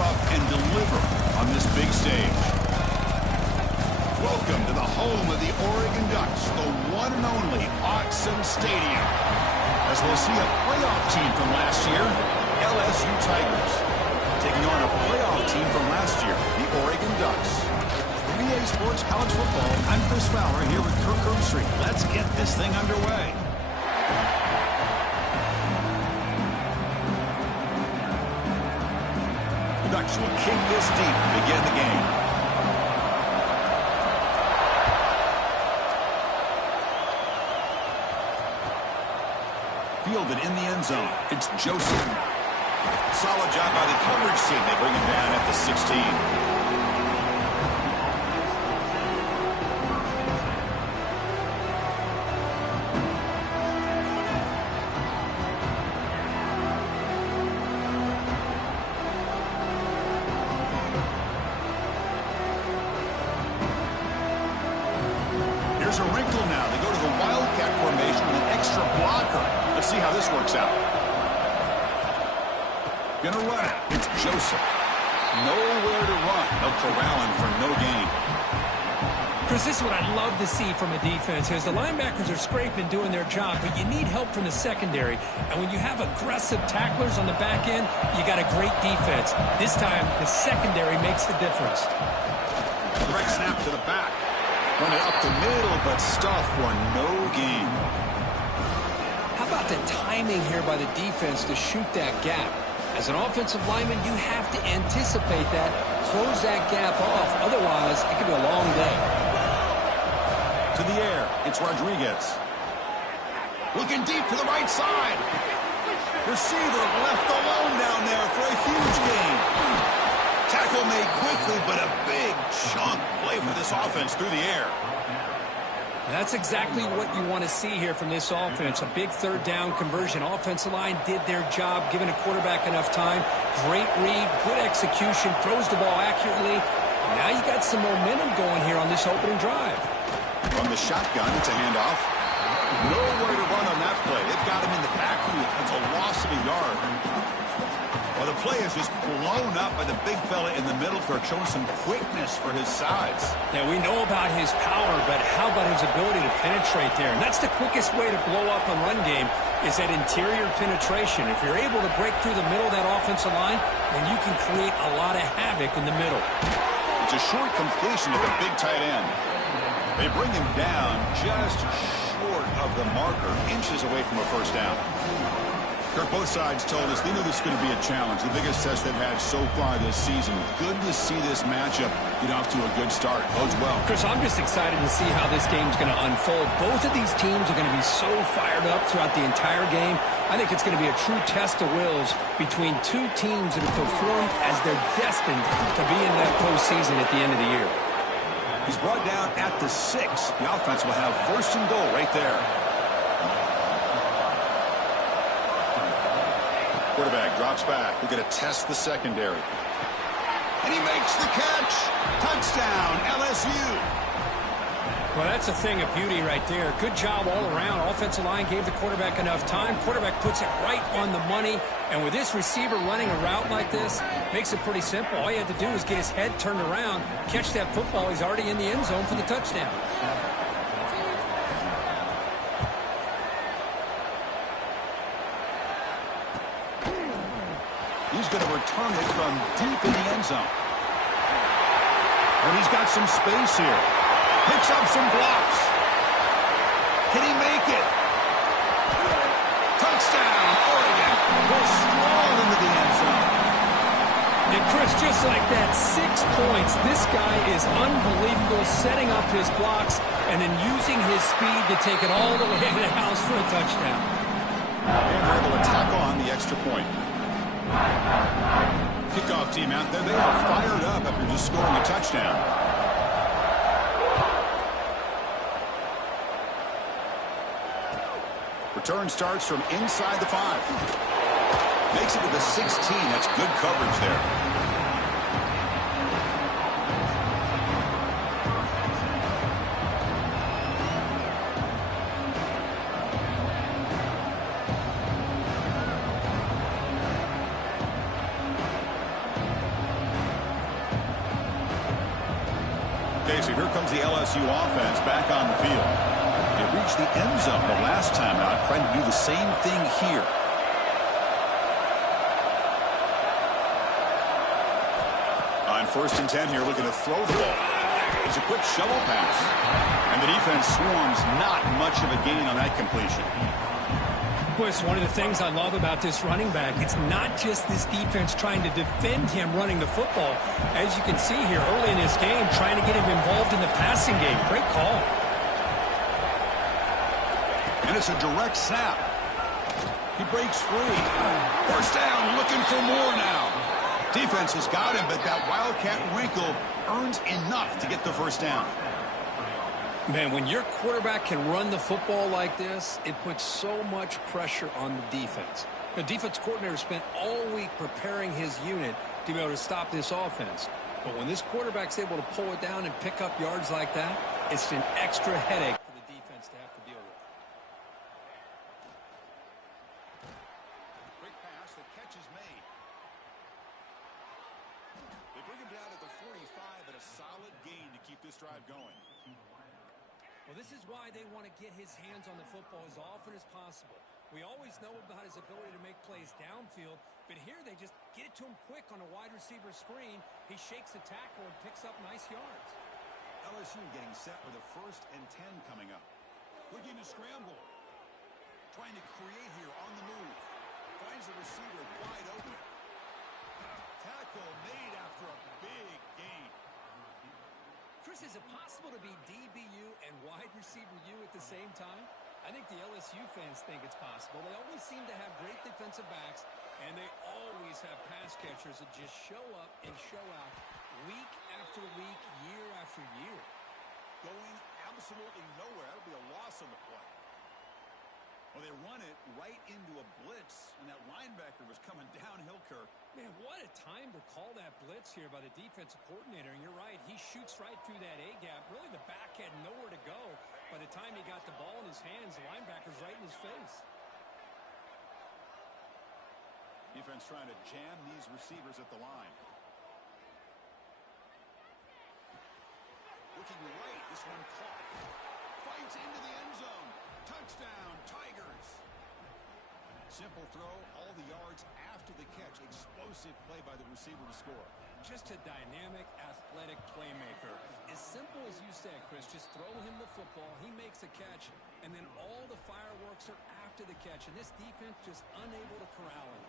up and deliver on this big stage. Welcome to the home of the Oregon Ducks, the one and only Autzen Stadium. As we'll see a playoff team from last year, LSU Tigers, taking on a playoff team from last year, the Oregon Ducks. For EA Sports College Football, I'm Chris Fowler here with Kirk Herbstreit. Let's get this thing underway. The Ducks will kick this deep to begin the game. Fielded in the end zone. It's Joseph. Solid job by the coverage team. They bring him down at the 16. There's a wrinkle now. They go to the Wildcat formation with an extra blocker. Let's see how this works out. Gonna run it. It's Joseph. Nowhere to run. They'll corral him for no gain. Chris, this is what I love to see from a defense. As the linebackers are scraping, doing their job, but you need help from the secondary. And when you have aggressive tacklers on the back end, you got a great defense. This time, the secondary makes the difference. Direct snap to the back. Run it up the middle, but stuff for no gain. How about the timing here by the defense to shoot that gap? As an offensive lineman, you have to anticipate that, close that gap off. Otherwise, it could be a long day. To the air, it's Rodriguez. Looking deep to the right side. Receiver left alone down there for a huge gain. Tackle made quickly, but a big chunk play for this offense through the air. That's exactly what you want to see here from this offense. A big third down conversion. Offensive line did their job, giving a quarterback enough time. Great read, good execution, throws the ball accurately. Now you got some momentum going here on this opening drive. From the shotgun, it's a handoff. Nowhere to run on that play. They've got him in the backfield. That's a loss of a yard. Well, the play is just blown up by the big fella in the middle, Kirk, showing some quickness for his size. Yeah, we know about his power, but how about his ability to penetrate there? And that's the quickest way to blow up a run game, is that interior penetration. If you're able to break through the middle of that offensive line, then you can create a lot of havoc in the middle. It's a short completion at the big tight end. They bring him down just short of the marker, inches away from a first down. Kirk, both sides told us they knew this was going to be a challenge, the biggest test they've had so far this season. Good to see this matchup get off to a good start. Bodes well. Chris, I'm just excited to see how this game's going to unfold. Both of these teams are going to be so fired up throughout the entire game. I think it's going to be a true test of wills between two teams that have performed as they're destined to be in that postseason at the end of the year. He's brought down at the 6. The offense will have first and goal right there. Quarterback drops back. We're going to test the secondary. And he makes the catch. Touchdown, LSU. Well, that's a thing of beauty right there. Good job all around. Offensive line gave the quarterback enough time. Quarterback puts it right on the money. And with this receiver running a route like this, makes it pretty simple. All you have to do is get his head turned around, catch that football. He's already in the end zone for the touchdown. He's going to return it from deep in the end zone. And he's got some space here. Picks up some blocks. Can he make it? Touchdown, Oregon. Will sprawl into the end zone. And Chris, just like that, 6 points. This guy is unbelievable, setting up his blocks and then using his speed to take it all the way to the house for a touchdown. And they're able to tack on the extra point. Kickoff team out there, they are fired up after just scoring a touchdown. Return starts from inside the 5. Makes it to the 16. That's good coverage there. Okay, so here comes the LSU offense back on the field. They reached the end zone the last time out, trying to do the same thing here. On 1st and 10 here, looking to throw the ball. It's a quick shovel pass. And the defense swarms, not much of a gain on that completion. Well, it's one of the things I love about this running back. It's not just this defense trying to defend him running the football. As you can see here early in this game, trying to get him involved in the passing game. Great call. And it's a direct snap. He breaks free. 1st down, looking for more now. Defense has got him, but that Wildcat wrinkle earns enough to get the 1st down. Man, when your quarterback can run the football like this, it puts so much pressure on the defense. The defense coordinator spent all week preparing his unit to be able to stop this offense. But when this quarterback's able to pull it down and pick up yards like that, it's an extra headache for the defense to have to deal with. Quick pass, the catch is made. They bring him down at the 45 at a solid gain to keep this drive going. Well, this is why they want to get his hands on the football as often as possible. We always know about his ability to make plays downfield, but here they just get it to him quick on a wide receiver screen. He shakes the tackle and picks up nice yards. LSU getting set with a 1st and 10 coming up. Looking to scramble. Trying to create here on the move. Finds the receiver wide open. Tackle made after a big gain. Chris, is it possible to be DBU and wide receiver U at the same time? I think the LSU fans think it's possible. They always seem to have great defensive backs, and they always have pass catchers that just show up and show out week after week, year after year. Going absolutely nowhere. That'll be a loss on the play. Well, they run it right into a blitz, and that linebacker was coming downhill, Kirk. Man, what a time to call that blitz here by the defensive coordinator. And you're right, he shoots right through that A-gap. Really, the back had nowhere to go. By the time he got the ball in his hands, the linebacker's right in his face. Defense trying to jam these receivers at the line. Looking right, this one caught. Fights into the end zone. Touchdown, Tigers. Simple throw, all the yards after the catch. Explosive play by the receiver to score. Just a dynamic, athletic playmaker. As simple as you said, Chris, just throw him the football, he makes a catch, and then all the fireworks are after the catch. And this defense just unable to corral him.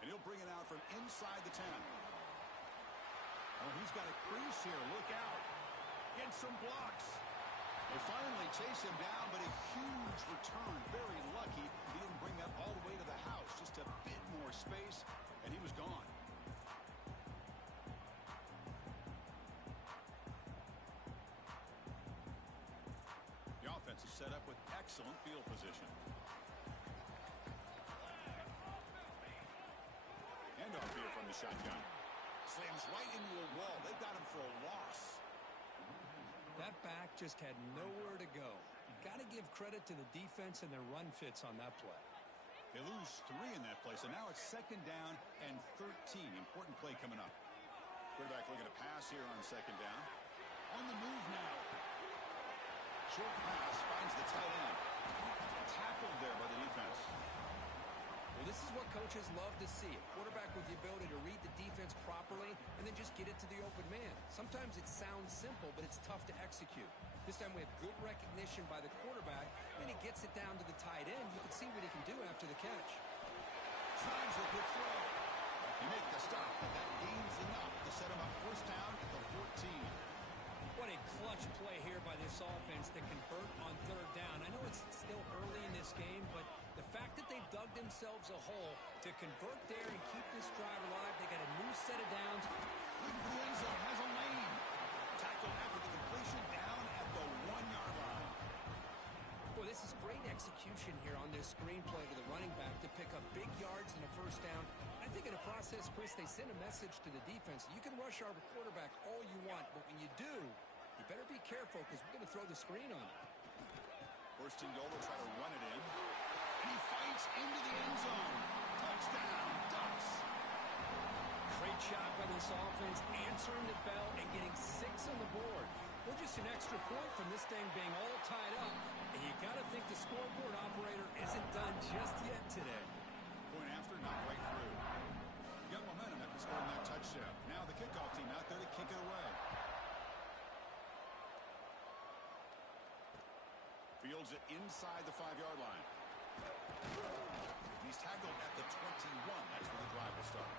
And he'll bring it out from inside the 10. Oh, he's got a crease here. Look out. Gets some blocks. They finally chase him down, but a huge return. Very lucky he didn't bring that all the way to the house. Just a bit more space, and he was gone. The offense is set up with excellent field position. Handoff here from the shotgun. Slams right into a wall. They got him for a loss. That back just had nowhere to go. Got to give credit to the defense and their run fits on that play. They lose 3 in that play, so now it's 2nd down and 13. Important play coming up. Quarterback looking to pass here on 2nd down. On the move now. Short pass finds the tight end. Tackled there by the defense. Well, this is what coaches love to see. A quarterback with the ability to read the defense properly and then just get it to the open man. Sometimes it sounds simple, but it's tough to execute. This time we have good recognition by the quarterback, and he gets it down to the tight end. You can see what he can do after the catch. Signs a good throw. He makes the stop, but that gains enough to set him up 1st down at the 14. What a clutch play here by this offense to convert on 3rd down. I know it's still early in this game, but the fact that they've dug themselves a hole to convert there and keep this drive alive, they got a new set of downs. Looking for the end zone, has a lane. Tackled after the completion, down at the 1-yard line. Boy, this is great execution here on this screenplay to the running back to pick up big yards and a 1st down. I think in the process, Chris, they send a message to the defense. You can rush our quarterback all you want, but when you do, you better be careful because we're going to throw the screen on him. 1st and goal, we'll try to run it in. And he fights into the end zone. Touchdown. this offense answering the bell and getting 6 on the board. Well, just an extra point from this thing being all tied up, and you got to think the scoreboard operator isn't done just yet today. Point after, not right through. Young momentum after scoring that touchdown. Now the kickoff team out there to kick it away. Fields it inside the 5-yard line. He's tackled at the 21. That's where the drive will start.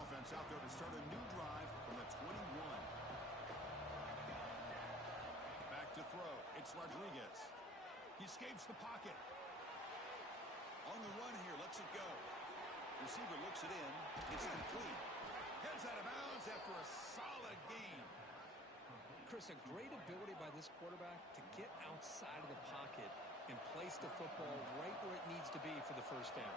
Offense out there to start a new drive from the 21. Back to throw. It's Rodriguez. He escapes the pocket. On the run here, lets it go. Receiver looks it in. It's complete. Heads out of bounds after a solid gain. Chris, a great ability by this quarterback to get outside of the pocket and place the football right where it needs to be for the first down.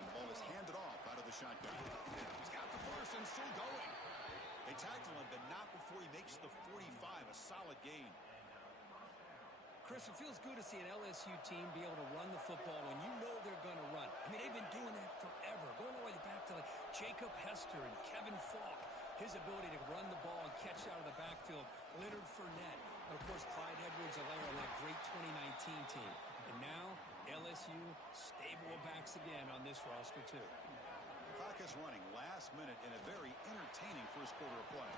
And the ball is handed off out of the shotgun. He's got the first and still going. They tackle him, but not before he makes the 45. A solid gain. Chris, it feels good to see an LSU team be able to run the football when you know they're going to run. I mean, they've been doing that forever, going all the way back to like Jacob Hester and Kevin Falk. His ability to run the ball and catch out of the backfield, Leonard Fournette, and of course Clyde Edwards-Helaire on that great 2019 team. And now LSU stable of backs again on this roster too. Clock is running last minute in a very entertaining first quarter of play.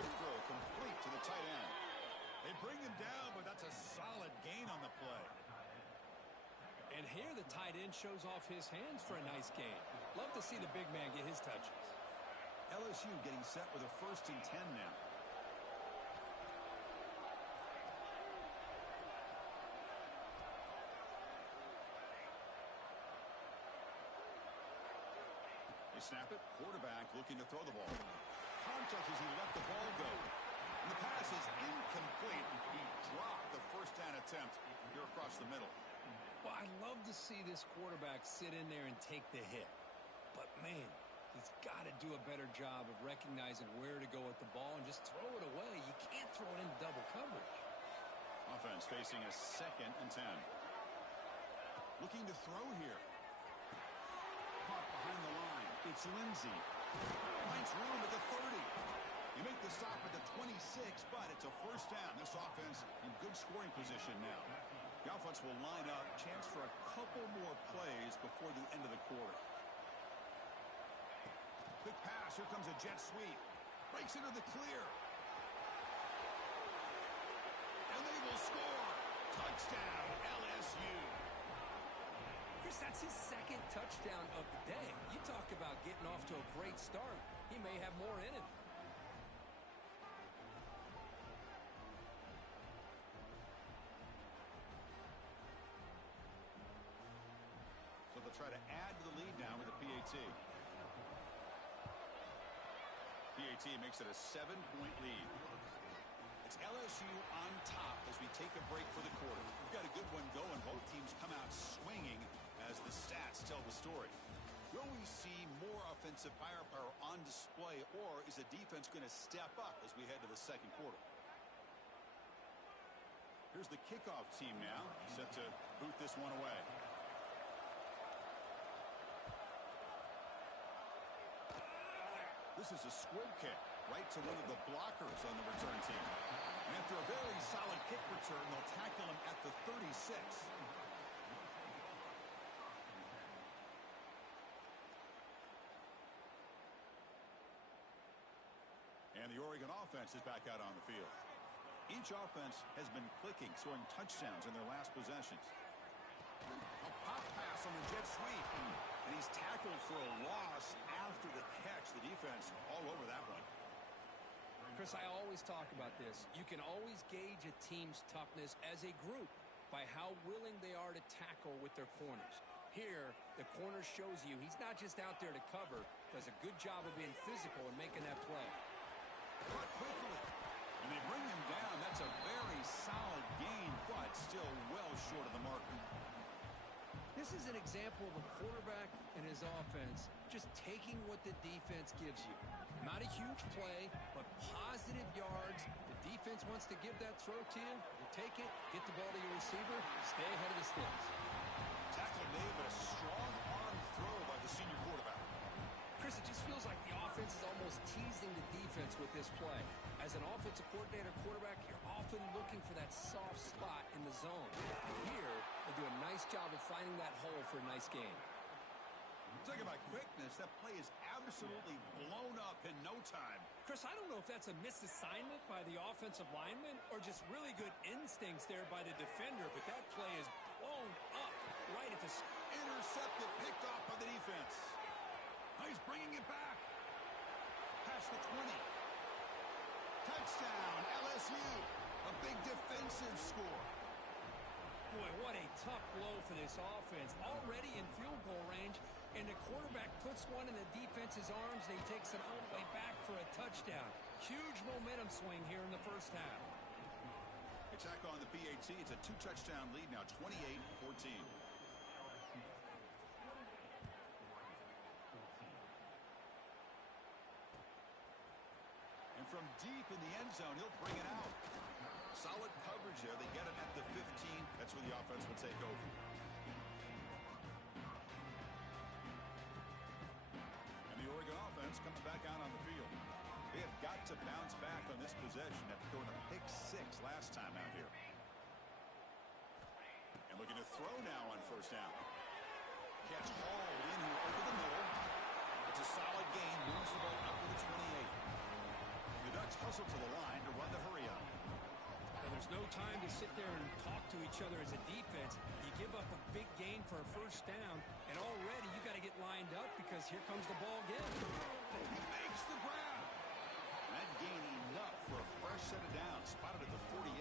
Good throw complete to the tight end. They bring him down, but that's a solid gain on the play. And here the tight end shows off his hands for a nice gain. Love to see the big man get his touches. LSU getting set with a 1st and 10 now. They snap it. Quarterback looking to throw the ball. Contact as he let the ball go. And the pass is incomplete. He dropped the first down attempt here across the middle. Well, I love to see this quarterback sit in there and take the hit. But, man, he's got to do a better job of recognizing where to go with the ball and just throw it away. You can't throw it into double coverage. Offense facing a 2nd and 10. Looking to throw here. Caught behind the line. It's Lindsey. Finds room at the 30. You make the stop at the 26, but it's a first down. This offense in good scoring position now. The offense will line up. Chance for a couple more plays before the end of the quarter. Quick pass. Here comes a jet sweep. Breaks into the clear. And they will score. Touchdown, LSU. Chris, that's his 2nd touchdown of the day. You talk about getting off to a great start. He may have more in him. So they'll try to add to the lead now with a PAT. PAT makes it a 7-point lead. It's LSU on top as we take a break for the quarter. We've got a good one going. Both teams come out swinging as the stats tell the story. Will we see more offensive firepower on display, or is the defense going to step up as we head to the second quarter? Here's the kickoff team now, set to boot this one away. This is a squib kick right to one of the blockers on the return team. And after a very solid kick return, they'll tackle him at the 36. And the Oregon offense is back out on the field. Each offense has been clicking, scoring touchdowns in their last possessions. A pop pass on the jet sweep. And he's tackled for a loss after the catch. The defense all over that one. Chris, I always talk about this. You can always gauge a team's toughness as a group by how willing they are to tackle with their corners. Here, the corner shows you he's not just out there to cover, does a good job of being physical and making that play. Caught quickly. And they bring him down. That's a very solid gain, but still well short of the mark. This is an example of a quarterback and his offense just taking what the defense gives you. Not a huge play, but positive yards. The defense wants to give that throw to you. You Take it, get the ball to your receiver, stay ahead of the sticks. Tackle made, but a strong arm throw by the senior quarterback. Chris, it just feels like the offense is almost teasing the defense with this play. As an offensive coordinator, quarterback, you're often looking for that soft spot in the zone. Here, they do a nice job of finding that hole for a nice gain. Talking about quickness, that play is absolutely blown up in no time. Chris, I don't know if that's a misassignment by the offensive lineman or just really good instincts there by the defender, but that play is blown up right at the... Intercepted, picked off by the defense. Now he's bringing it back. Past the 20. Touchdown, LSU. A big defensive score. Boy, what a tough blow for this offense. Already in field goal range, and the quarterback puts one in the defense's arms, and he takes it all the way back for a touchdown. Huge momentum swing here in the first half. Attack on the PAT. It's a 2-touchdown lead now, 28-14. And from deep in the end zone, he'll bring it out. Solid coverage there. They get it at the 15. That's where the offense will take over. And the Oregon offense comes back out on the field. They have got to bounce back on this possession after throwing a pick 6 last time out here. And looking to throw now on first down. Catch hauled in here over the middle. It's a solid gain. Moves the ball up to the 28. The Ducks hustle to the line to run the hurry up. Now, there's no time to sit there and talk to each other as a defense. You give up a big gain for a first down, and already you got to get lined up because here comes the ball again. He makes the grab. That gain enough for a fresh set of downs. Spotted at the 48.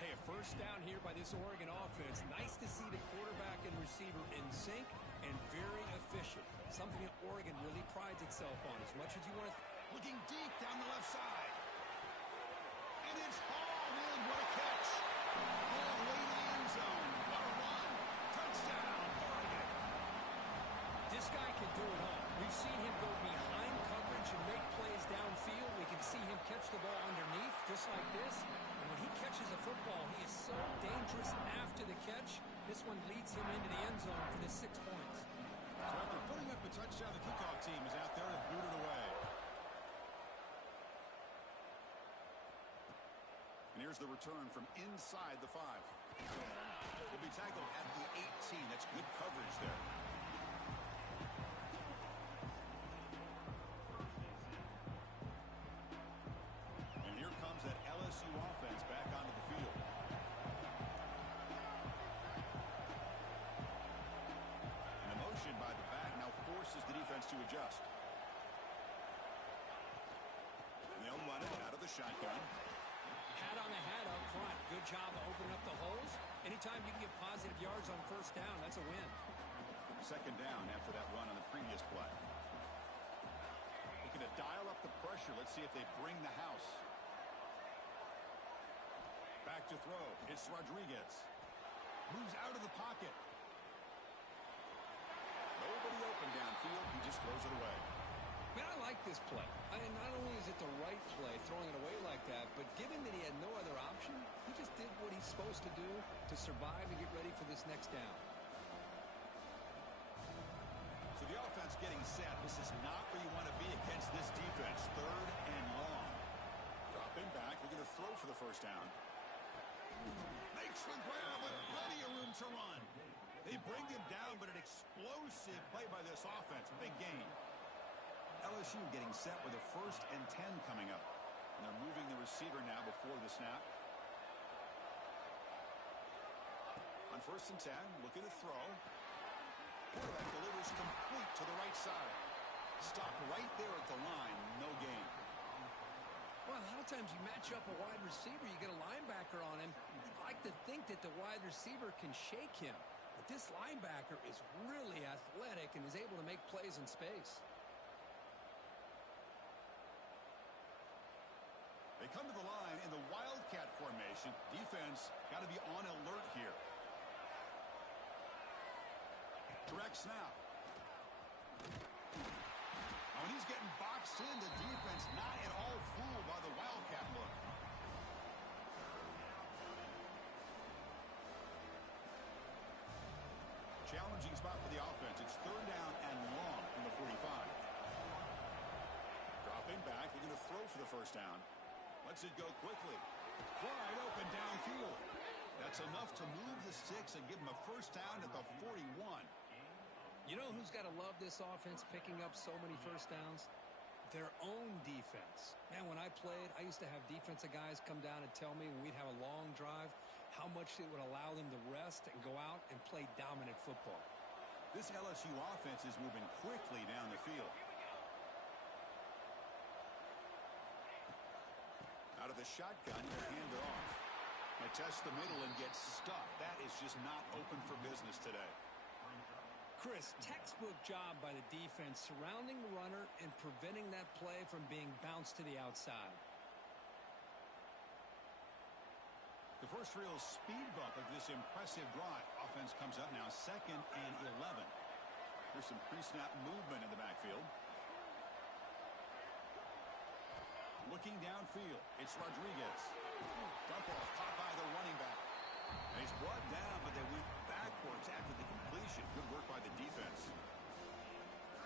Hey, a first down here by this Oregon offense. Nice to see the quarterback and receiver in sync and very efficient. Something that Oregon really prides itself on. As much as you want to... Looking deep down the left side. And it's hauled in. What a catch. All the way to the end zone. What a run. Touchdown, Oregon. This guy can do it all. We've seen him go behind coverage and make plays downfield. We can see him catch the ball underneath just like this. And when he catches a football, he is so dangerous after the catch. This one leads him into the end zone for the 6 points. So after putting up a touchdown, the kickoff team is out there to boot it away. And here's the return from inside the 5. He'll be tackled at the 18. That's good coverage there. And here comes that LSU offense back onto the field. And the motion by the back now forces the defense to adjust. And they'll run it out of the shotgun. Hat on the hat up front. Good job of opening up the holes. Anytime you can get positive yards on first down, that's a win. Second down after that run on the previous play. Looking to dial up the pressure. Let's see if they bring the house. Back to throw. It's Rodriguez. Moves out of the pocket. Nobody open downfield. He just throws it away. Man, I like this play. Not only is it the right play, throwing it away like that, but given that he had no other option, he just did what he's supposed to do to survive and get ready for this next down. So the offense getting set. This is not where you want to be against this defense. Third and long. Dropping back. They're going to throw for the first down. Makes the grab with plenty of room to run. They bring him down, but an explosive play by this offense. Big gain. LSU getting set with a 1st and 10 coming up. And they're moving the receiver now before the snap. On 1st and 10, looking to throw. Quarterback delivers complete to the right side. Stop right there at the line. No gain. Well, a lot of times you match up a wide receiver, you get a linebacker on him. You'd like to think that the wide receiver can shake him. But this linebacker is really athletic and is able to make plays in space. They come to the line in the Wildcat formation. Defense got to be on alert here. Direct snap. When he's getting boxed in, the defense not at all fooled by the Wildcat look. for the first down. Lets it go quickly. Wide open downfield. That's enough to move the sticks and give them a first down at the 41. You know who's got to love this offense picking up so many first downs? Their own defense. Man, when I played, I used to have defensive guys come down and tell me when we'd have a long drive how much it would allow them to rest and go out and play dominant football. This LSU offense is moving quickly down the field. Out of the shotgun, he'll hand it off. They test the middle and get stuffed. That is just not open for business today. Chris, textbook job by the defense surrounding the runner and preventing that play from being bounced to the outside. The first real speed bump of this impressive drive. Offense comes up now 2nd and 11. There's some pre-snap movement in the backfield. Looking downfield, it's Rodriguez. Dump off, caught by the running back. And he's brought down, but they went backwards after the completion. Good work by the defense.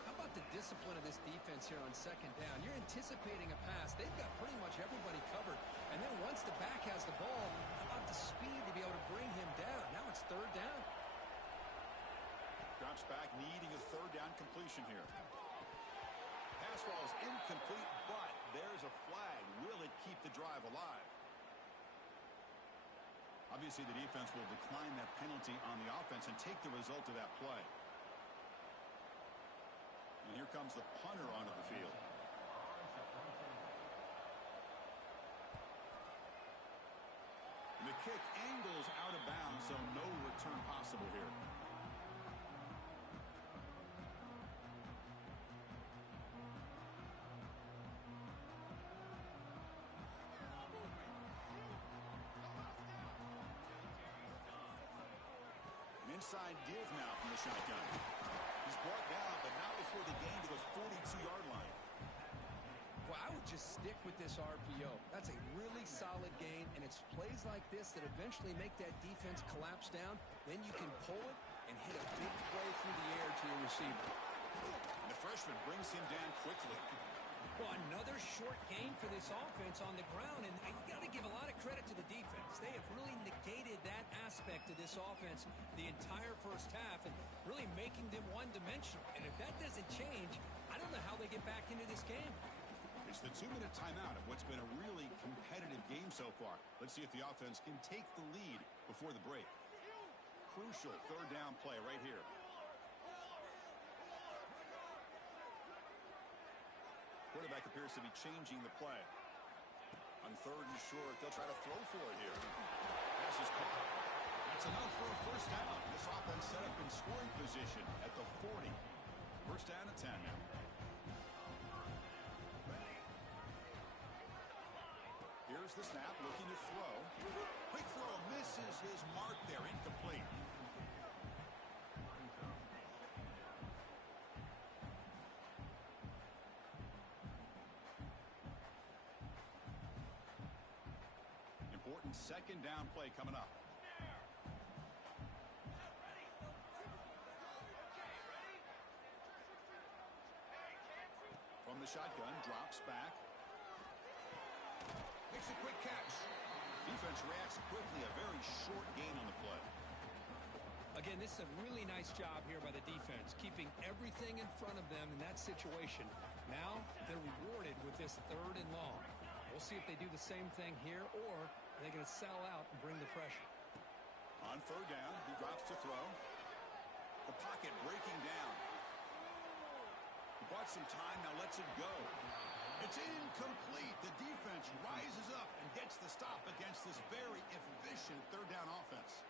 How about the discipline of this defense here on 2nd down? You're anticipating a pass. They've got pretty much everybody covered. And then once the back has the ball, how about the speed to be able to bring him down? Now it's 3rd down. Drops back, needing a 3rd down completion here. Pass falls incomplete, but there's a flag. Will it keep the drive alive? Obviously, the defense will decline that penalty on the offense and take the result of that play. And here comes the punter onto the field. And the kick angles out of bounds, so no return possible here. Inside give now from the shotgun. He's brought down, but not before the gain to the 42-yard line. Well, I would just stick with this RPO. That's a really solid gain, and it's plays like this that eventually make that defense collapse down. Then you can pull it and hit a big play through the air to your receiver. And the freshman brings him down quickly. Well, another short gain for this offense on the ground, and you got to give a lot of credit to the defense. They have really negated that aspect of this offense the entire first half and really making them one-dimensional. And if that doesn't change, I don't know how they get back into this game. It's the 2-minute timeout of what's been a really competitive game so far. Let's see if the offense can take the lead before the break. Crucial 3rd down play right here. Quarterback appears to be changing the play. On 3rd and short, they'll try to throw for it here. Pass is caught. That's enough for a first down. This offense set up in scoring position at the 40. First down and 10 now. Here's the snap, looking to throw. Quick throw, misses his mark there, incomplete. Important 2nd down play coming up. From the shotgun, drops back. Makes a quick catch. Defense reacts quickly. A very short gain on the play. Again, this is a really nice job here by the defense, keeping everything in front of them in that situation. Now they're rewarded with this 3rd and long. We'll see if they do the same thing here, or are they going to sell out and bring the pressure. On 3rd down, he drops to throw. The pocket breaking down. He bought some time, now lets it go. It's incomplete. The defense rises up and gets the stop against this very efficient 3rd down offense.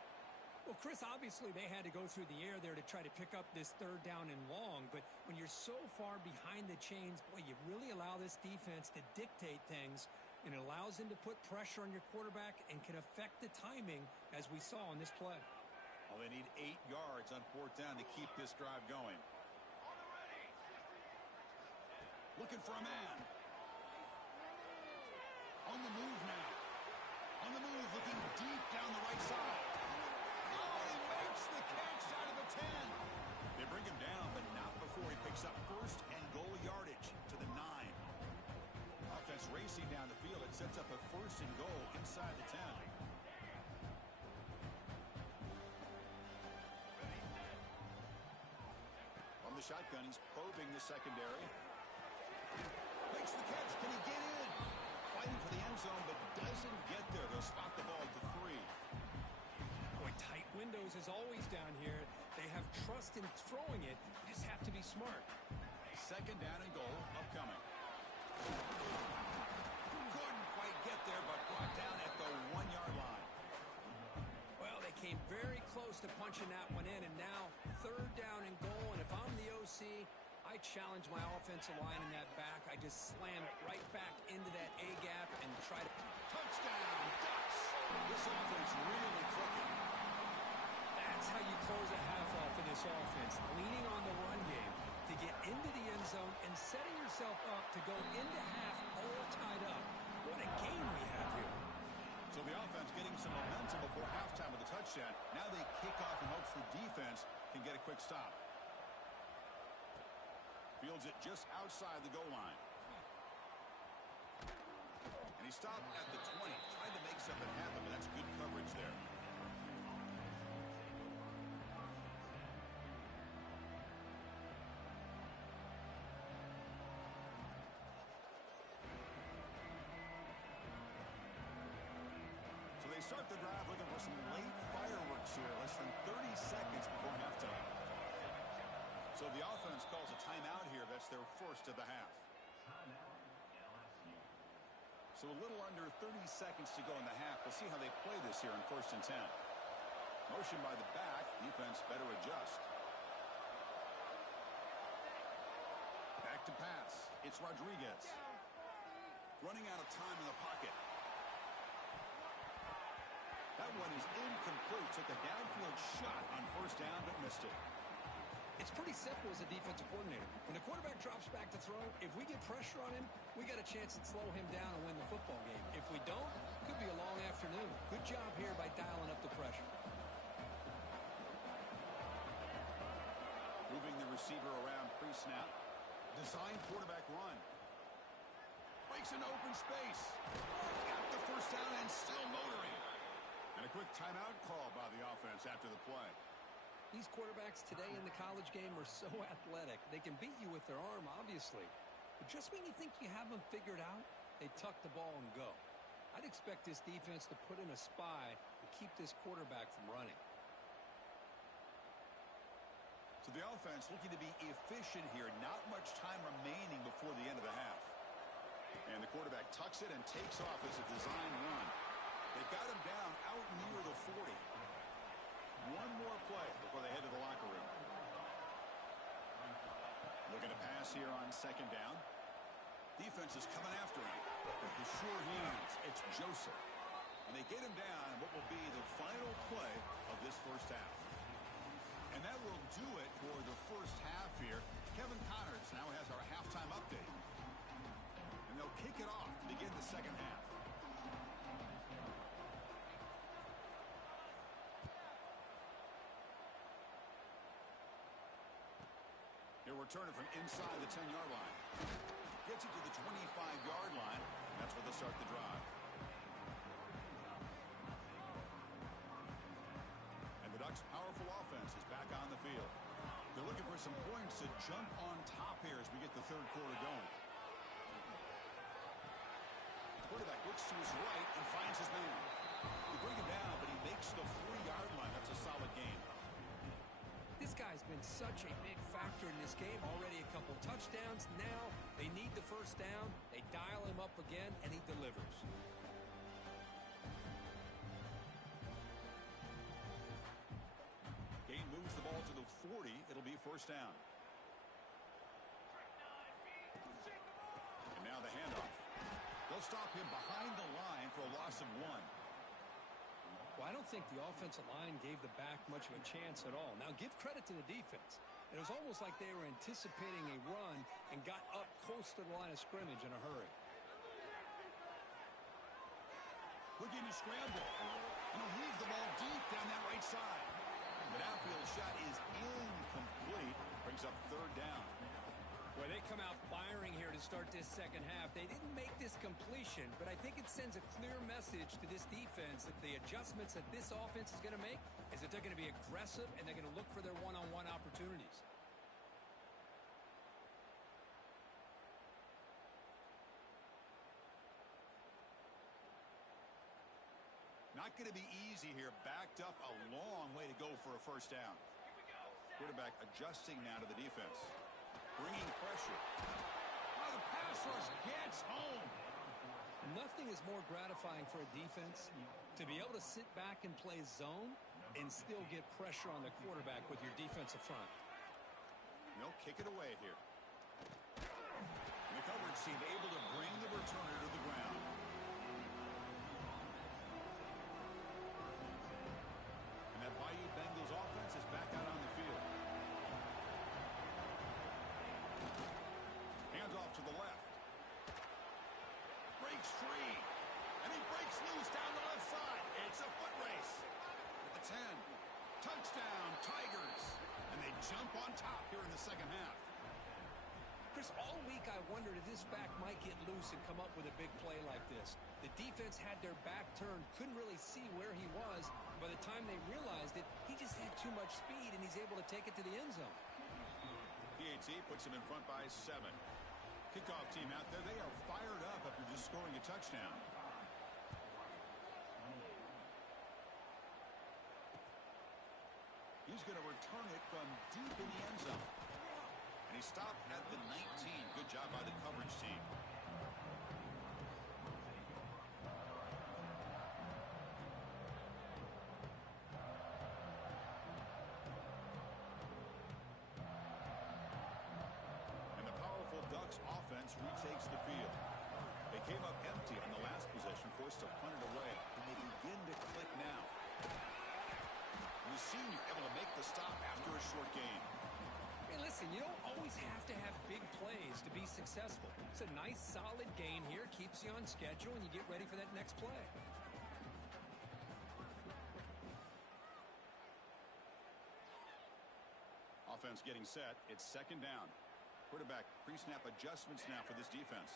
Well, Chris, obviously they had to go through the air there to try to pick up this 3rd down and long, but when you're so far behind the chains, boy, you really allow this defense to dictate things, and it allows them to put pressure on your quarterback and can affect the timing, as we saw in this play. Well, they need 8 yards on 4th down to keep this drive going. Looking for a man. On the move now. On the move, looking deep down the right side. Oh, he makes the catch out of the 10. They bring him down, but not before he picks up 1st and goal yardage to the 9. Offense races sets up a 1st and goal inside the 10. From the shotgun, he's probing the secondary. Makes the catch. Can he get in? Fighting for the end zone, but doesn't get there. They'll spot the ball at the 3. Boy, tight windows as always down here. They have trust in throwing it. You just have to be smart. 2nd down and goal upcoming. Couldn't quite get there, but brought down at the 1-yard line. Well, they came very close to punching that one in, and now 3rd down and goal. And if I'm the OC, I challenge my offensive line in that back. I just slam it right back into that A-gap and try to... Touchdown, Ducks! This offense really clicking. That's how you close a half off of this offense, leaning on the run game to get into the end zone and setting yourself up to go into half all tied up. What a game we have here. So the offense getting some momentum before halftime with a touchdown. Now they kick off in hopes the defense can get a quick stop. Fields it just outside the goal line. And he stopped at the 20, trying to make something happen, but that's good coverage there. So they start the drive looking for some late fireworks here, less than 30 seconds before halftime. So the offense calls a timeout here. That's their 1st of the half. So a little under 30 seconds to go in the half. We'll see how they play this here in 1st and 10. Motion by the back. Defense better adjust. Back to pass. It's Rodriguez. Running out of time in the pocket. That one is incomplete. Took a downfield shot on 1st down, but missed it. It's pretty simple as a defensive coordinator. When the quarterback drops back to throw, if we get pressure on him, we got a chance to slow him down and win the football game. If we don't, it could be a long afternoon. Good job here by dialing up the pressure. Moving the receiver around pre-snap. Design quarterback run. Breaks an open space. Got the 1st down and still motoring. And a quick timeout call by the offense after the play. These quarterbacks today in the college game are so athletic. They can beat you with their arm, obviously. But just when you think you have them figured out, they tuck the ball and go. I'd expect this defense to put in a spy to keep this quarterback from running. So the offense looking to be efficient here. Not much time remaining before the end of the half. And the quarterback tucks it and takes off as a design run. They've got him down out near the 40. One more play before they head to the locker room. Looking to pass here on 2nd down. Defense is coming after him. With the sure hands, it's Joseph. And they get him down in what will be the final play of this 1st half. And that will do it for the 1st half here. Kevin Connors now has our halftime update. And they'll kick it off to begin the 2nd half. He'll return it from inside the 10-yard line. Gets it to the 25-yard line. That's where they'll start the drive. And the Ducks' powerful offense is back on the field. They're looking for some points to jump on top here as we get the 3rd quarter going. The quarterback looks to his right and finds his man. They bring him down, but he makes the 40-yard line. That's a solid game. This guy's been such a big factor in this game. Already a couple touchdowns. Now they need the 1st down. They dial him up again, and he delivers. Gain moves the ball to the 40. It'll be 1st down. And now the handoff. They'll stop him behind the line for a loss of 1. Well, I don't think the offensive line gave the back much of a chance at all. Now, give credit to the defense. It was almost like they were anticipating a run and got up close to the line of scrimmage in a hurry. Looking to scramble. And he'll leave the ball deep down that right side. The downfield shot is incomplete. Brings up 3rd down. Well, they come out firing here to start this 2nd half. They didn't make this completion, but I think it sends a clear message to this defense that the adjustments that this offense is going to make is that they're going to be aggressive and they're going to look for their one-on-one opportunities. Not going to be easy here. Backed up a long way to go for a first down. Quarterback adjusting now to the defense. Bringing pressure. Oh, the pass rush gets home. Nothing is more gratifying for a defense to be able to sit back and play zone and still get pressure on the quarterback with your defensive front. They'll kick it away here. And the coverage team able to bring the returner to the ground. And that Bayou Bengals offense is back out on the field. Hands off to the left. Breaks free. And he breaks loose down the left side. It's a foot race. At the 10. Touchdown, Tigers. And they jump on top here in the second half. Chris, all week I wondered if this back might get loose and come up with a big play like this. The defense had their back turned, couldn't really see where he was. By the time they realized it, he just had too much speed, and he's able to take it to the end zone. PAT puts him in front by 7. Kickoff team out there, they are fired up after just scoring a touchdown. He's going to return it from deep in the end zone. And he stopped at the 19. Good job by the coverage team. And the powerful Ducks offense retakes the field. They came up empty on the last possession, forced to punt it away. And they begin to click now. The senior able to make the stop after a short game. Hey, listen, you don't always have to have big plays to be successful. It's a nice, solid gain here. Keeps you on schedule, and you get ready for that next play. Offense getting set. It's second down. Quarterback pre-snap adjustments now for this defense.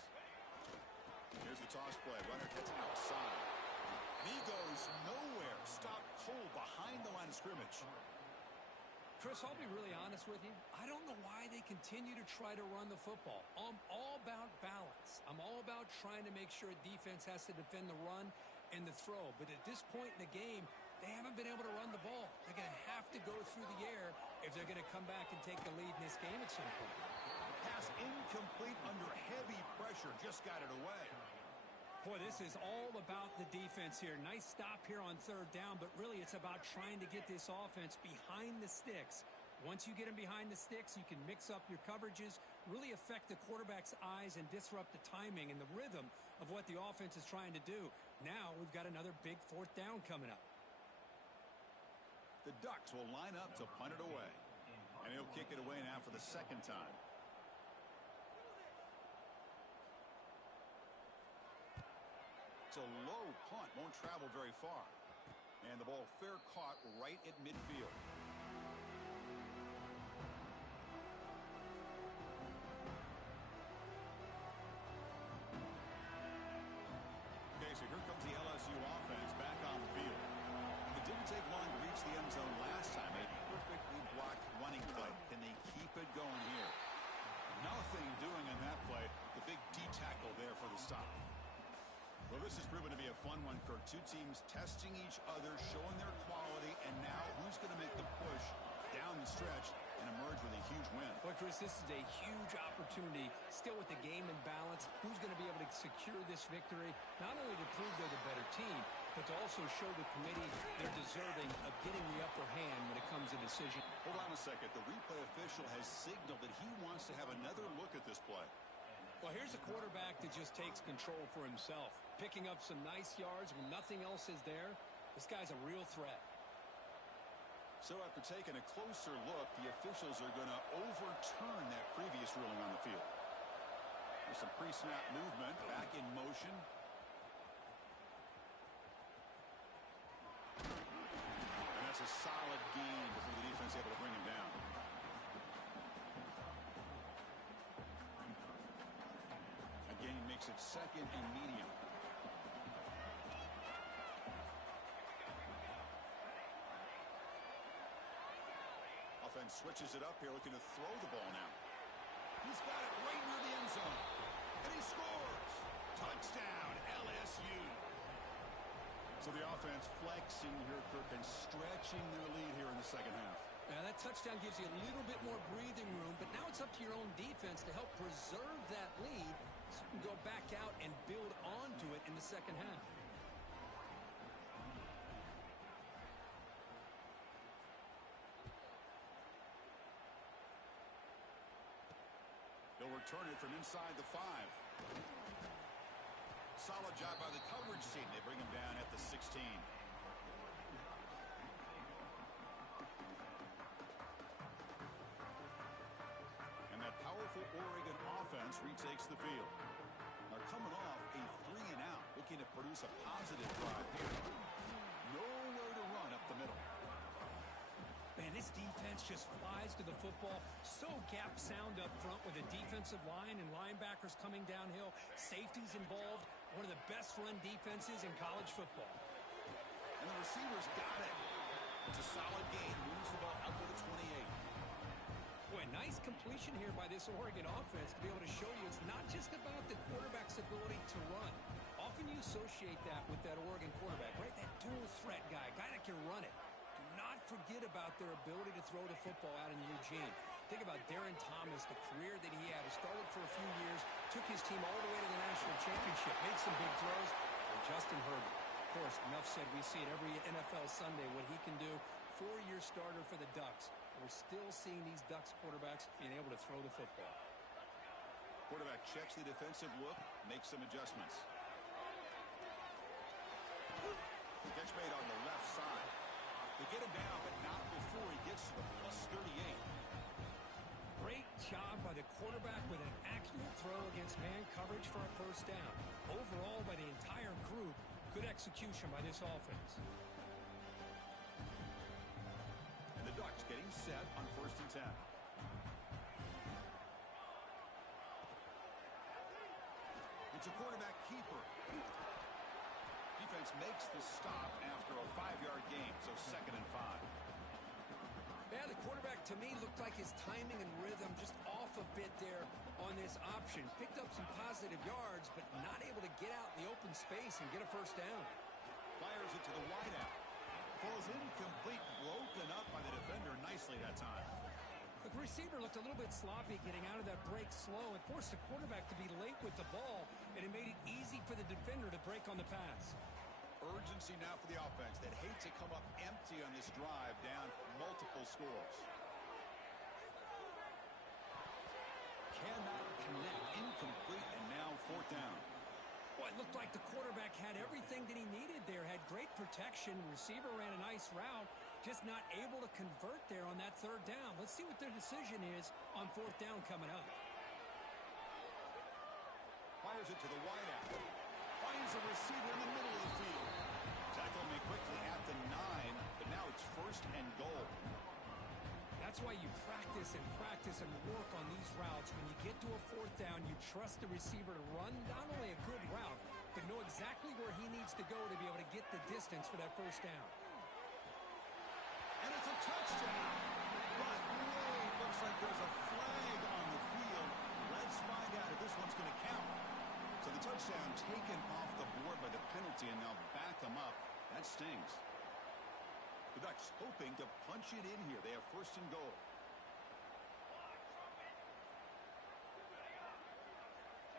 Here's the toss play. Runner gets outside. And he goes nowhere. Stopped cold behind the line of scrimmage. Chris, I'll be really honest with you. I don't know why they continue to try to run the football. I'm all about balance. I'm all about trying to make sure a defense has to defend the run and the throw. But at this point in the game, they haven't been able to run the ball. They're going to have to go through the air if they're going to come back and take the lead in this game at some point. Pass incomplete under heavy pressure. Just got it away. Boy, this is all about the defense here. Nice stop here on third down, but really it's about trying to get this offense behind the sticks. Once you get them behind the sticks, you can mix up your coverages, really affect the quarterback's eyes and disrupt the timing and the rhythm of what the offense is trying to do. Now we've got another big fourth down coming up. The Ducks will line up to punt it away. And he'll kick it away now for the second time. It's a low punt, won't travel very far. And the ball fair caught right at midfield. Okay, so here comes the LSU offense back on the field. It didn't take long to reach the end zone last time. A perfectly blocked running play. Can they keep it going here? Nothing doing on that play. The big D tackle there for the stop. Well, this has proven to be a fun one, Kirk. Two teams testing each other, showing their quality, and now who's going to make the push down the stretch and emerge with a huge win? Well, Chris, this is a huge opportunity, still with the game in balance. Who's going to be able to secure this victory, not only to prove they're the better team, but to also show the committee they're deserving of getting the upper hand when it comes to decision. Hold on a second. The replay official has signaled that he wants to have another look at this play. Well, here's a quarterback that just takes control for himself, picking up some nice yards when nothing else is there. This guy's a real threat. So after taking a closer look, the officials are going to overturn that previous ruling on the field. There's some pre-snap movement, back in motion. And that's a solid gain before the defense able to bring him down. Gain makes makes it 2nd and medium. Offense switches it up here, looking to throw the ball now. He's got it right near the end zone. And he scores! Touchdown, LSU! So the offense flexing here, Kirk, and stretching their lead here in the second half. Now that touchdown gives you a little bit more breathing room, but now it's up to your own defense to help preserve that lead so you can go back out and build onto it in the second half. They'll return it from inside the 5. Solid job by the coverage team. They bring him down at the 16. And that powerful Oregon offense retakes the field. Now coming off a 3-and-out, looking to produce a positive drive here. Nowhere to run up the middle. Man, this defense just flies to the football. So gap sound up front with a defensive line and linebackers coming downhill. Safeties involved. One of the best run defenses in college football. And the receivers got it. It's a solid gain. Moves the ball out to the 28. Boy, nice completion here by this Oregon offense to be able to show you it's not just about the quarterback's ability to run. Often you associate that with that Oregon quarterback, right? That dual threat guy that can run it. Do not forget about their ability to throw the football out in Eugene. Think about Darren Thomas, the career that he had. He started for a few years, took his team all the way to the national championship, made some big throws. And Justin Herbert, of course, enough said, we see it every NFL Sunday, what he can do. 4-year starter for the Ducks. We're still seeing these Ducks quarterbacks being able to throw the football. Quarterback checks the defensive look, makes some adjustments. The catch made on the left side. They get him down, but not before he gets to the plus 38. Great job by the quarterback with an accurate throw against man coverage for a first down. Overall, by the entire group, good execution by this offense. And the Ducks getting set on 1st and 10. It's a quarterback keeper. Defense makes the stop after a 5-yard gain, so 2nd and 5. Yeah, the quarterback, to me, looked like his timing and rhythm just off a bit there on this option. Picked up some positive yards, but not able to get out in the open space and get a first down. Fires it to the wideout. Falls incomplete, broken up by the defender nicely that time. The receiver looked a little bit sloppy getting out of that break slow and forced the quarterback to be late with the ball, and it made it easy for the defender to break on the pass. Urgency now for the offense that hate to come up empty on this drive, down multiple scores. Cannot connect, incomplete, and now 4th down. Well, it looked like the quarterback had everything that he needed there, had great protection. Receiver ran a nice route, just not able to convert there on that 3rd down. Let's see what their decision is on 4th down coming up. Fires it to the wideout. Finds a receiver in the middle of the field. Tackle me quickly at the 9, but now it's 1st and goal. That's why you practice and work on these routes. When you get to a 4th down, you trust the receiver to run not only a good route, but know exactly where he needs to go to be able to get the distance for that 1st down. And it's a touchdown. But wait, looks like there's a flag on the field. Let's find out if this one's going to count. So the touchdown taken off the board by the penalty, and now back them up. That stings. The Ducks hoping to punch it in here. They have 1st and goal.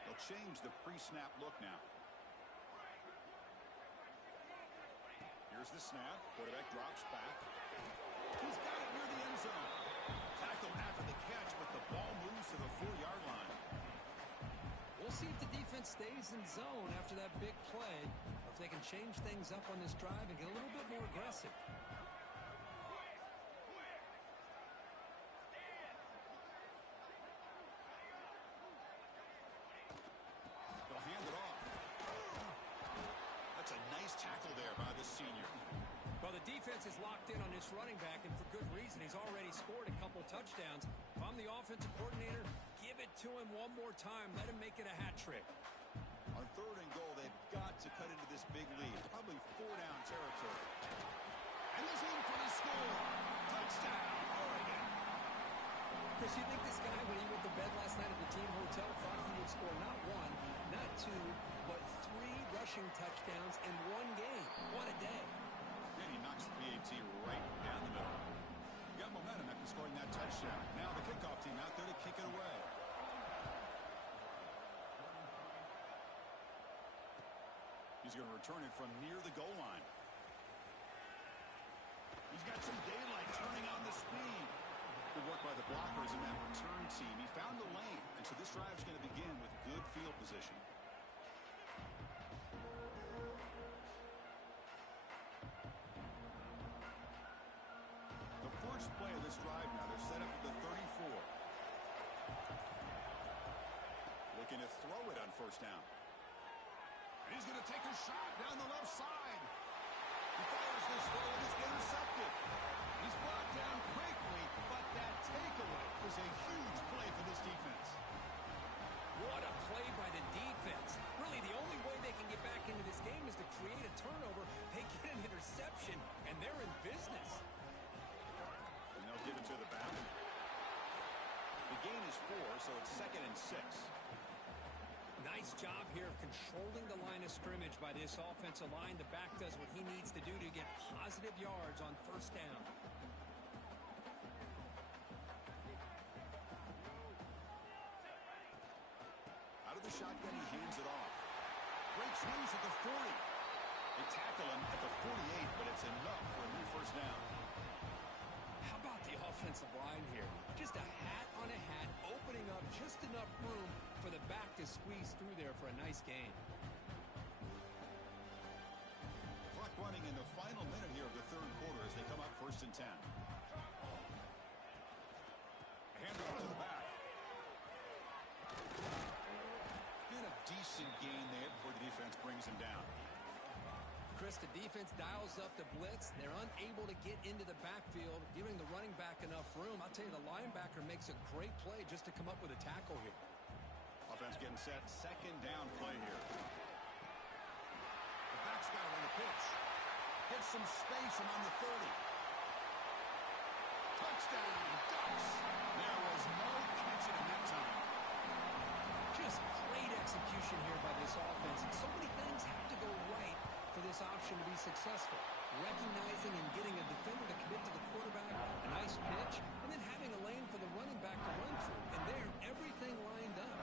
They'll change the pre-snap look now. Here's the snap. Quarterback drops back. He's got it near the end zone. Tackle after the catch, but the ball moves to the 4-yard line. We'll see if the defense stays in zone after that big play, or if they can change things up on this drive and get a little bit more aggressive. They'll hand it off. That's a nice tackle there by the senior. Well, the defense is locked in on this running back, and for good reason. He's already scored a couple touchdowns. If I'm the offensive coordinator, give it to him one more time. Let him make it a hat trick. territory. And he's in for the score. Touchdown, Oregon. Chris, you think this guy, when he went to bed last night at the team hotel, thought he would score not one, not two, but 3 rushing touchdowns in one game? What a day. And he knocks the PAT right down the middle. He got momentum after scoring that touchdown. Now the kickoff team out there to kick it away. He's going to return it from near the goal line. He's got some daylight turning on the speed. Good work by the blockers in that return team. He found the lane, and so this drive is going to begin with good field position. The first play of this drive now, they're set up at the 34. Looking to throw it on first down. And he's going to take a shot down the left side. He fires this throw and it's intercepted. He's brought down quickly, but that takeaway was a huge play for this defense. What a play by the defense. Really, the only way they can get back into this game is to create a turnover. They get an interception, and they're in business. And they'll give it to the back. The gain is 4, so it's 2nd and 6. Nice job here of controlling the line of scrimmage by this offensive line. The back does what he needs to do to get positive yards on first down. Out of the shotgun, he hands it off. Breaks loose at the 40. They tackle him at the 48, but it's enough for a new first down. How about the offensive line here? Just a hat on a hat, opening up just enough room for the back to squeeze through there for a nice gain. Clock running in the final minute here of the third quarter as they come up 1st and 10. Handoff to the back. And a decent gain there before the defense brings him down. Chris, the defense dials up the blitz. They're unable to get into the backfield, giving the running back enough room. I'll tell you, the linebacker makes a great play just to come up with a tackle here. Offense getting set. 2nd down play here. The back's got to run a pitch. Gets some space among the 30. Touchdown, Ducks. There was no catching him that time. Just great execution here by this offense. And so many things have to go right for this option to be successful. Recognizing and getting a defender to commit to the quarterback, a nice pitch, and then having a lane for the running back to run through. And there, everything lined up.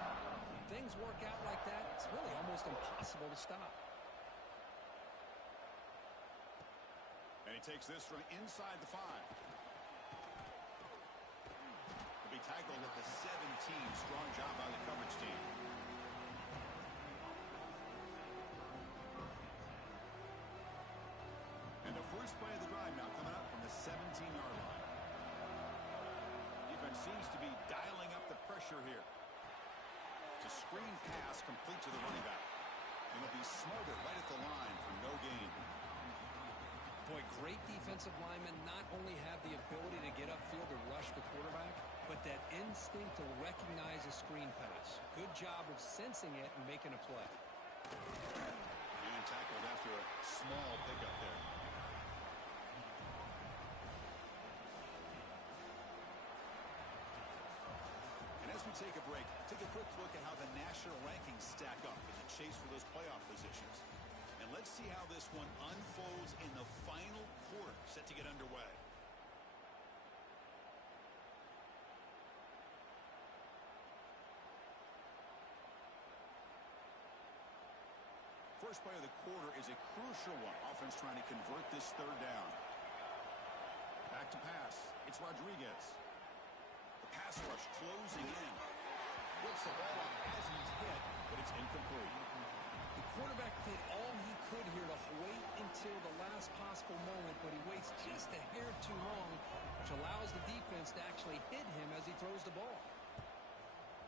When things work out like that, it's really almost impossible to stop. And he takes this from inside the 5. He'll be tackled at the 17. Strong job by the coverage team. And the first play of the drive now coming up from the 17-yard line. Defense seems to be dialing up the pressure here. It's a screen pass complete to the running back. And he'll be smothered right at the line for no gain. Boy, great defensive linemen not only have the ability to get upfield and rush the quarterback, but that instinct to recognize a screen pass. Good job of sensing it and making a play. And tackled after a small pickup there. And as we take a break, take a quick look at how the national rankings stack up in the chase for those playoff positions. And let's see how this one unfolds in the final quarter set to get underway. First play of the quarter is a crucial one. Offense trying to convert this 3rd down. Back to pass. It's Rodriguez. The pass rush closing in. Gets the ball off as he's hit, but it's incomplete. The quarterback did all he could here to wait until the last possible moment, but he waits just a hair too long, which allows the defense to actually hit him as he throws the ball.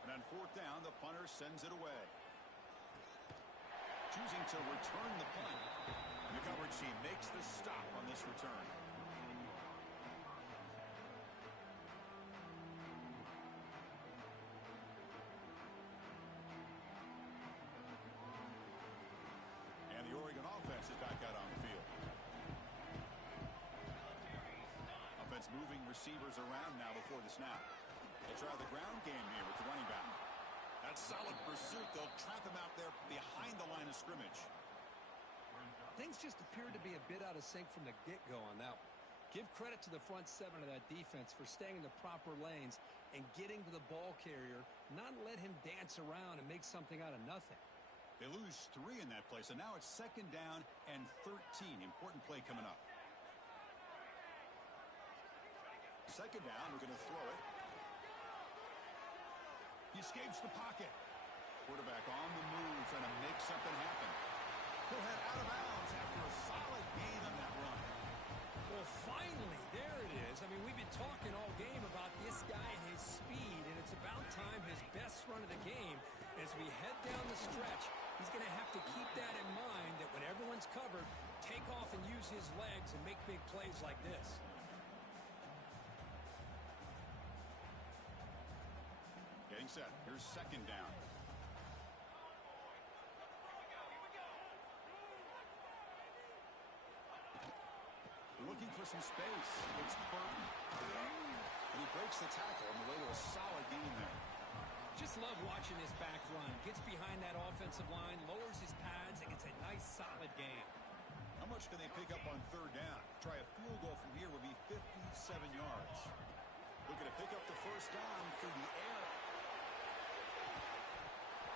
And on 4th down, the punter sends it away. Choosing to return the punt. The coverage team makes the stop on this return. And the Oregon offense is back out on the field. moving receivers around now before the snap. They try the ground game here with the running back. That's solid pursuit. They'll trap him out there behind the line of scrimmage. Things just appeared to be a bit out of sync from the get-go on that one. Give credit to the front seven of that defense for staying in the proper lanes and getting to the ball carrier, not let him dance around and make something out of nothing. They lose 3 in that play, so now it's 2nd down and 13. Important play coming up. 2nd down, we're going to throw it. He escapes the pocket. Quarterback on the move, trying to make something happen. He'll head out of bounds after a solid gain on that run. Well, finally, there it is. I mean, we've been talking all game about this guy and his speed, and it's about time his best run of the game. As we head down the stretch, he's going to have to keep that in mind, that when everyone's covered, take off and use his legs and make big plays like this. Getting set. Here's 2nd down. Looking for some space. It's Burton. And he breaks the tackle on the way to a solid gain there. Just love watching this back run. Gets behind that offensive line, lowers his pads, and gets a nice solid gain. How much can they pick up on 3rd down? Try a field goal from here would be 57 yards. Looking to pick up the 1st down through the air.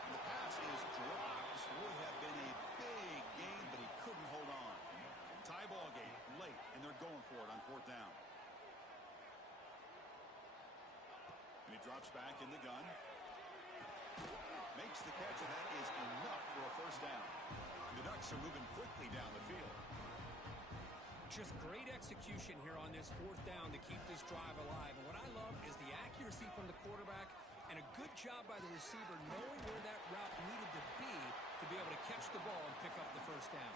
And the pass is dropped. Would have been a big gain, but he couldn't hold on. Tie ball game late, and they're going for it on 4th down. And he drops back in the gun. Makes the catch, and that is enough for a 1st down. The Ducks are moving quickly down the field. Just great execution here on this 4th down to keep this drive alive. And what I love is the accuracy from the quarterback and a good job by the receiver knowing where that route needed to be able to catch the ball and pick up the 1st down.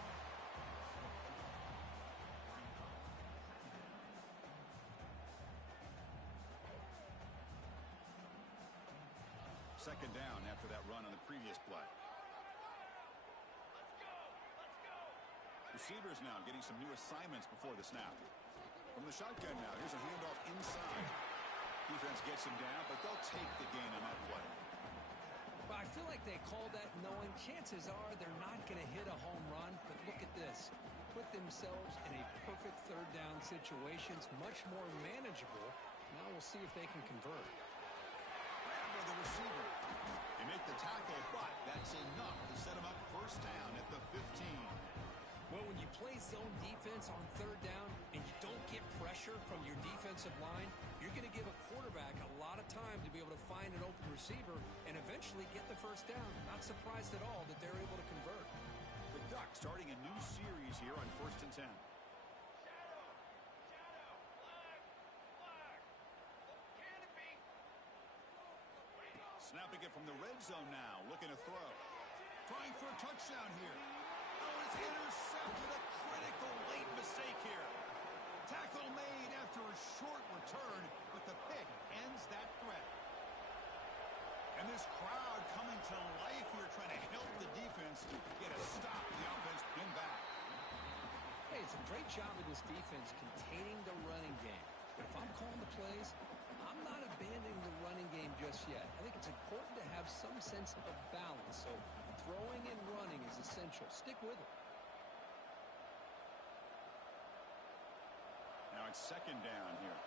2nd down after that run on the previous play. Receivers now getting some new assignments before the snap. From the shotgun now, here's a handoff inside. Defense gets him down, but they'll take the gain on that play. But I feel like they called that knowing chances are they're not going to hit a home run. But look at this. Put themselves in a perfect 3rd down situation. It's much more manageable. Now we'll see if they can convert. Grab by the receiver. They make the tackle, but that's enough to set him up 1st down at the 15. Well, when you play zone defense on 3rd down and you don't get pressure from your defensive line, you're going to give a quarterback a lot of time to be able to find an open receiver and eventually get the 1st down. Not surprised at all that they're able to convert. The Ducks starting a new series here on 1st and 10. Snapping it from the red zone now, looking to throw. Trying for a touchdown here. Oh, it's intercepted. A critical late mistake here. Tackle made after a short return, but the pick ends that threat. And this crowd coming to life here, trying to help the defense get a stop. The offense pinned back. Hey, it's a great job of this defense containing the running game. But if I'm calling the plays, I'm not abandoning the running game just yet. I think it's important to have some sense of balance. So throwing and running is essential. Stick with it. Now it's 2nd down here.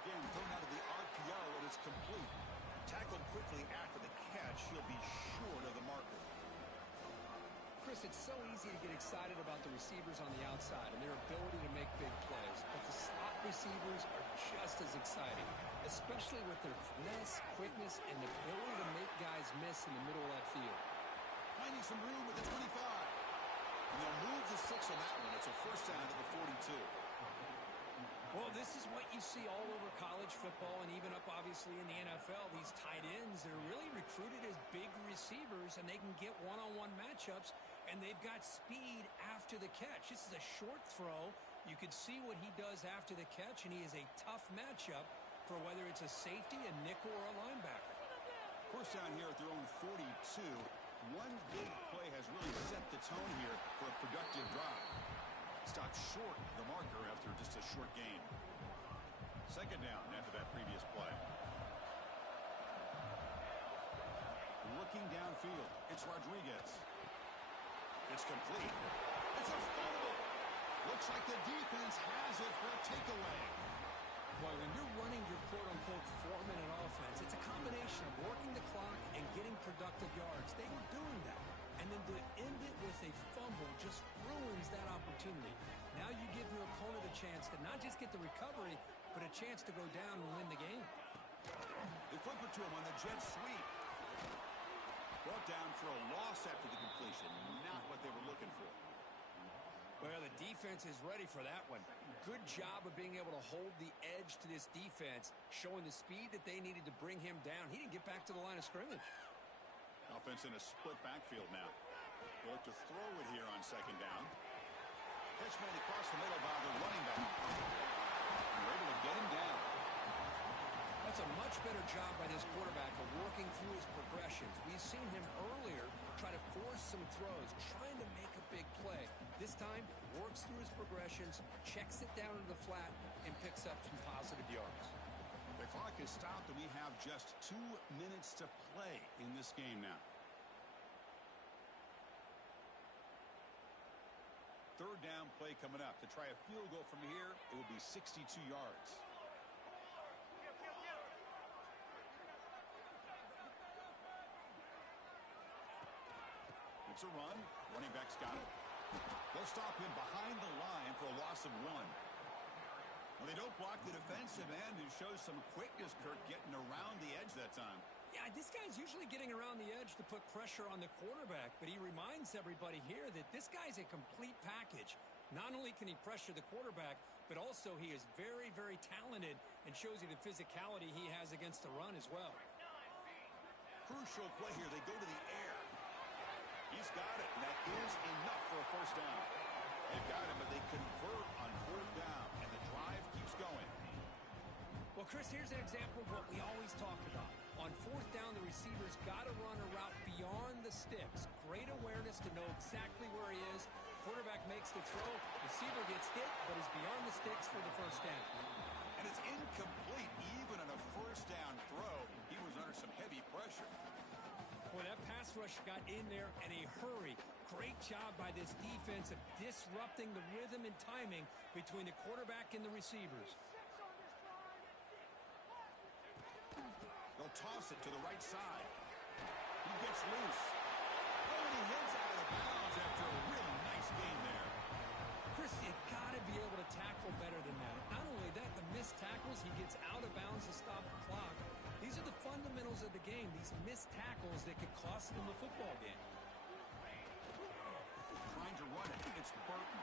Again, thrown out of the RPO, and it's complete. Tackled quickly after the catch. He'll be short of the marker. Chris, it's so easy to get excited about the receivers on the outside and their ability to make big plays, but the slot receivers are just as exciting, especially with their finesse, quickness, and the ability to make guys miss in the middle of that field. Finding some room at the 25. And they'll move the 6 on that one. It's a 1st down at the 42. Well, this is what you see all over college football and even up, obviously, in the NFL. These tight ends, they're really recruited as big receivers, and they can get one-on-one matchups, and they've got speed after the catch. This is a short throw. You could see what he does after the catch, and he is a tough matchup for whether it's a safety, a nickel, or a linebacker. 1st down here at their own 42. One big play has really set the tone here for a productive drive. Stopped short of the marker after just a short gain. Second down after that previous play. Looking downfield, it's Rodriguez. It's complete. It's a fumble. Looks like the defense has it for a takeaway. Boy, when you're running your quote-unquote 4-minute offense, it's a combination of working the clock and getting productive yards. They were doing that. And then to end it with a fumble just ruins that opportunity. Now you give your opponent a chance to not just get the recovery, but a chance to go down and win the game. They flip it to him on the jet sweep. Brought down for a loss after the completion. Not what they were looking for. Well, the defense is ready for that one. Good job of being able to hold the edge to this defense, showing the speed that they needed to bring him down. He didn't get back to the line of scrimmage. Offense in a split backfield now. They look to throw it here on second down. Pitch made across the middle by the running back. And they're able to get him down. That's a much better job by this quarterback of working through his progressions. We've seen him earlier try to force some throws, trying to make a big play. This time, works through his progressions, checks it down into the flat, and picks up some positive yards. The clock is stopped, and we have just 2 minutes to play in this game now. Third down play coming up. To try a field goal from here, it will be 62 yards. It's a run. Running back's got it. They'll stop him behind the line for a loss of 1. Well, they don't block the defensive end, who shows some quickness, Kirk, getting around the edge that time. Yeah, this guy's usually getting around the edge to put pressure on the quarterback, but he reminds everybody here that this guy's a complete package. Not only can he pressure the quarterback, but also he is very, very talented and shows you the physicality he has against the run as well. Crucial play here. They go to the air. He's got it, and that is enough for a first down. They've got him, but they convert on fourth down, and the drive keeps going. Well, Chris, here's an example of what we always talk about. On fourth down, the receiver's got to run a route beyond the sticks. Great awareness to know exactly where he is. Quarterback makes the throw. Receiver gets hit, but is beyond the sticks for the first down. And it's incomplete. Even on a first down throw, he was under some heavy pressure. Boy, that pass rush got in there in a hurry. Great job by this defense of disrupting the rhythm and timing between the quarterback and the receivers. They'll toss it to the right side. He gets loose. Oh, and he hits out of bounds after a really nice game there. Chris, you got to be able to tackle better than that. Not only that, the missed tackles, he gets out of bounds to stop the clock. These are the fundamentals of the game, these missed tackles that could cost them the football game. Trying to run it. It's Burton.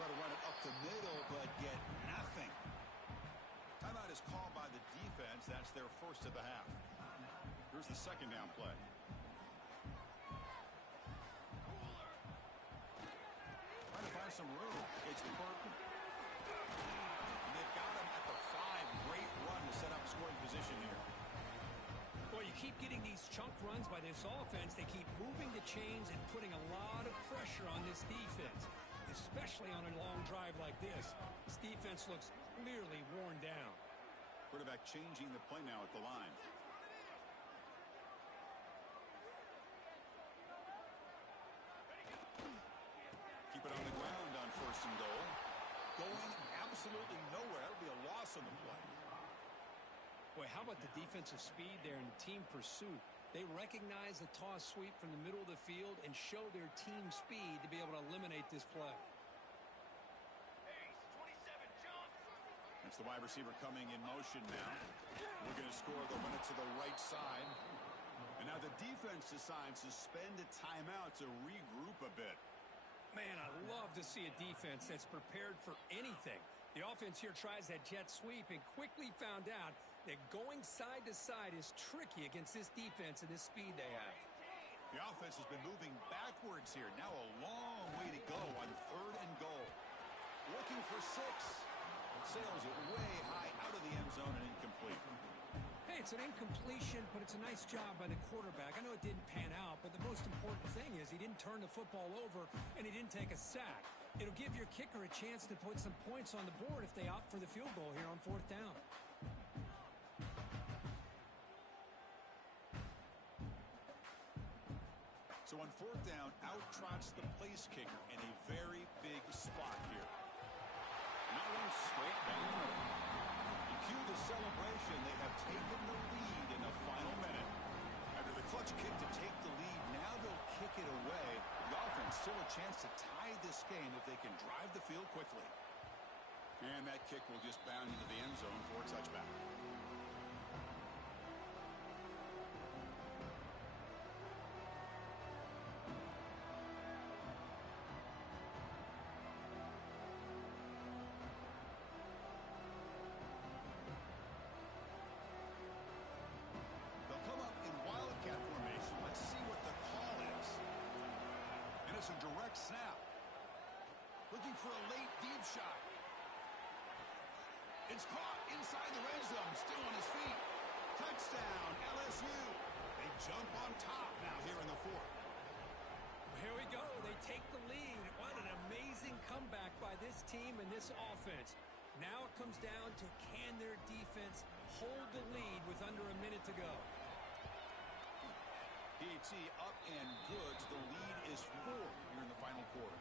Try to run it up the middle, but get nothing. Timeout is called by the defense. That's their first of the half. Here's the second down play. Trying to find some room. It's Burton. And they've got him at the 5. Great run to set up scoring position here. Boy, you keep getting these chunk runs by this offense. They keep moving the chains and putting a lot of pressure on this defense, especially on a long drive like this. This defense looks clearly worn down. Quarterback changing the play now at the line. Keep it on the ground on first and goal. Going absolutely nowhere. That'll be a loss on the play. Boy, how about the defensive speed there and team pursuit? They recognize the toss sweep from the middle of the field and show their team speed to be able to eliminate this play. That's the wide receiver coming in motion now. Looking to score. They'll run it to the right side. And now the defense decides to spend a timeout to regroup a bit. Man, I love to see a defense that's prepared for anything. The offense here tries that jet sweep and quickly found out that going side to side is tricky against this defense and this speed they have. The offense has been moving backwards here. Now a long way to go on third and goal. Looking for 6. Sails it way high out of the end zone and incomplete. Hey, it's an incompletion, but it's a nice job by the quarterback. I know it didn't pan out, but the most important thing is he didn't turn the football over and he didn't take a sack. It'll give your kicker a chance to put some points on the board if they opt for the field goal here on 4th down. So on 4th down, out trots the place kicker in a very big spot here. And that one straight down the middle. Cue the celebration. They have taken the lead in the final minute. After the clutch kick to take the lead, now they'll kick it away. The offense still a chance to tie this game if they can drive the field quickly. And that kick will just bound into the end zone for a touchback. Formation. Let's see what the call is. And it's a direct snap. Looking for a late deep shot. It's caught inside the red zone. Still on his feet. Touchdown, LSU. They jump on top now here in the 4th. Here we go. They take the lead. What an amazing comeback by this team and this offense. Now it comes down to can their defense hold the lead with under a minute to go. PAT up and good. The lead is 4 here in the final quarter.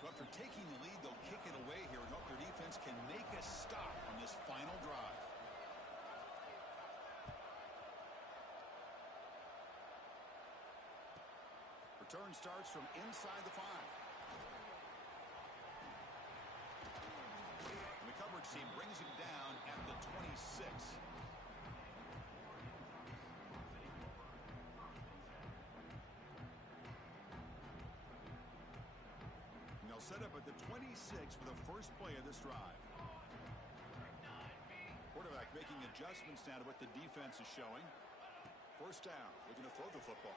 So after taking the lead, they'll kick it away here and hope their defense can make a stop on this final drive. Return starts from inside the 5. And the coverage team brings him down at the 26. They'll set up at the 26 for the first play of this drive. Quarterback making adjustments now to what the defense is showing. 1st down, looking to throw the football.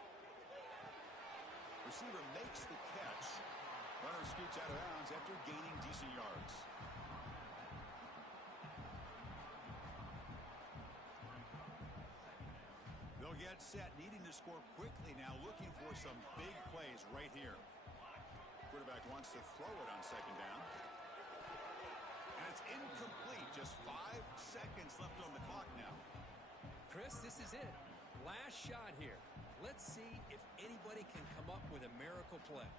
Receiver makes the catch. Runner scoots out of bounds after gaining decent yards. They'll get set, needing to score quickly now, looking for some big plays right here. Quarterback wants to throw it on 2nd down. And it's incomplete. Just 5 seconds left on the clock now. Chris, this is it. Last shot here. Let's see if anybody can come up with a miracle play.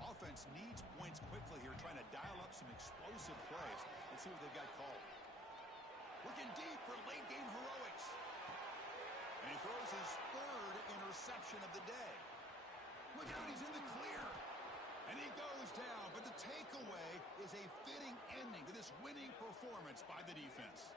Offense needs points quickly here, trying to dial up some explosive plays. Let's see what they've got called. Looking deep for late game heroics. And he throws his 3rd interception of the day. Look out, he's in the clear. And he goes down, but the takeaway is a fitting ending to this winning performance by the defense.